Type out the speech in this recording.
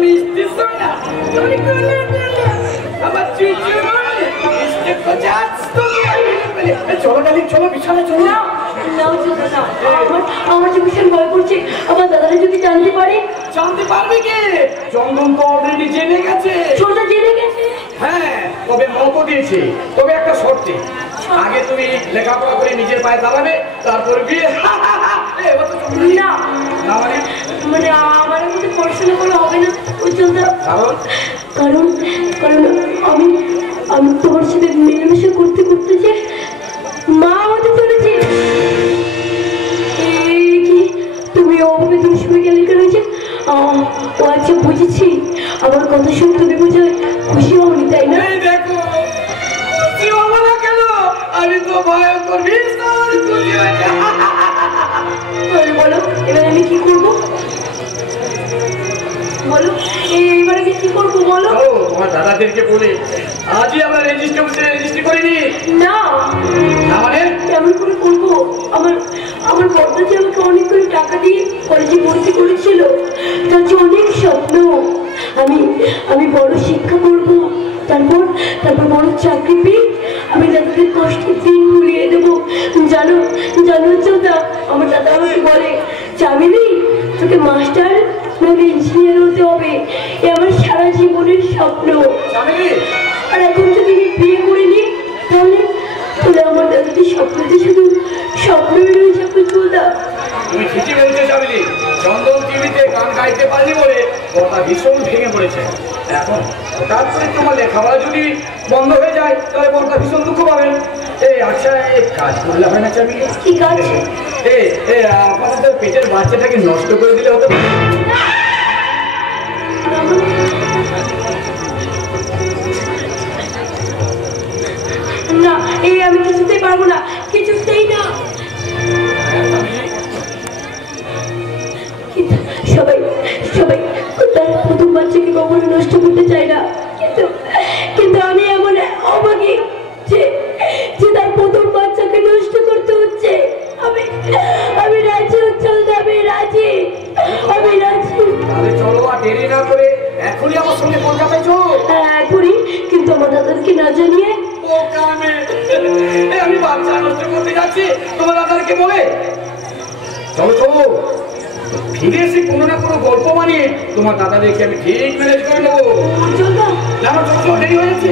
মিষ্টি সোনা তুমি কোলে কোলে আমার চুচু মিষ্টি কোজাত তুমি চলো ডালি চলো বিছানা চলো না আমার যে ভীষণ ভয় করছে আমার দাদারা যদি জানতে পারে। জানতে পারবে কে? চন্দন তো অলরেডি জেনে গেছে। ছোটটা জেনে গেছে? হ্যাঁ, তবে মত দিয়েছে, তবে একটা শর্তে। আগে তুমি লেখাপড়া করে নিজের পায়ে দাঁড়াবে, তারপর বিয়ে। না মানে আমার মধ্যে পড়াশোনা করে হবে না উজ্জ্বলদা। কারণ কারণ আমি আমি তোমার সাথে মেলামেশা করতে করতে যে মা হতে চলেছে। কি তুমি ওভাবে তুমি শুনে গেলে কেন? যে ও আচ্ছা বুঝেছি, আমার কথা শুনে তুমি বোঝো খুশি হওনি তাই না? দেখো খুশি হবো না কেন, আমি তো ভয়ঙ্কর ভীষণ খুশি হয়েছে। বলো এবার আমি কি করবো? বলো এইবার আমি কি করবো বলো? তোমার দাদাদেরকে বলে আজই আমরা রেজিস্ট্রি করিনি। না মানে কেমন করে করবো? আমার আমার বড়দা যে আমাকে অনেক করে টাকা দিয়ে কলেজে ভর্তি করেছিল, তার যে অনেক স্বপ্ন। আমি আমি বড় শিক্ষা করবো, তারপর তারপর বড় চাকরি পেয়ে আমি তাদের কষ্টের দিন ভুলিয়ে দেবো। জানো জানো চোদা, আমার দাদা আমাকে বলে চাবিনি তোকে মাস্টার নাহলে ইঞ্জিনিয়ার হতে হবে, এ আমার সারা জীবনের স্বপ্ন। আর এখন যদি আমি বিয়ে করে নিই তাহলে তাহলে আমার দাদাদের স্বপ্নতে শুধু স্বপ্নই রয়ে যাবে। চোদা তুমি ঠিকই বলছো চাবিলি, চন্দন টিভিতে গান গাইতে পারলি বলে কথা ভীষণ ভেঙে পড়েছে। এখন হঠাৎ করে তোমার লেখাপড়া যদি বন্ধ হয়ে যায় তাহলে বড়টা ভীষণ দুঃখ পাবেন। আচ্ছা এই কাজ করলে হয় না চাবিলি? কি কাজ? আপনাদের পেটের বাচ্চাটাকে নষ্ট করে দিলে হতো। না এই আমি কিছুতেই পারবো না, কিছুতেই না। সবাই সবাই তার প্রথম বাচ্চাকে কখনো নষ্ট করতে চায় না, কিন্তু কিন্তু আমি এমন অবাকি যে তার প্রথম বাচ্চাকে নষ্ট করতে হচ্ছে। আমি আমি রাজি হচ্ছি, আমি রাজি, আমি রাজি। তাহলে চলো আর দেরি না করে এখনই আমার সঙ্গে কলকাতায় চলো। হ্যাঁ এখনই, কিন্তু আমার দাদাকে না জানিয়ে। আমি বাচ্চা নষ্ট করতে যাচ্ছি তোমার দাদাকে বলে। চলো চলো, ফিরে এসে কোনো না কোনো গল্প বানিয়ে তোমার দাদাদেরকে আমি ঠিক ম্যানেজ করে নেবো। জানো চলো দেরি হয়েছে।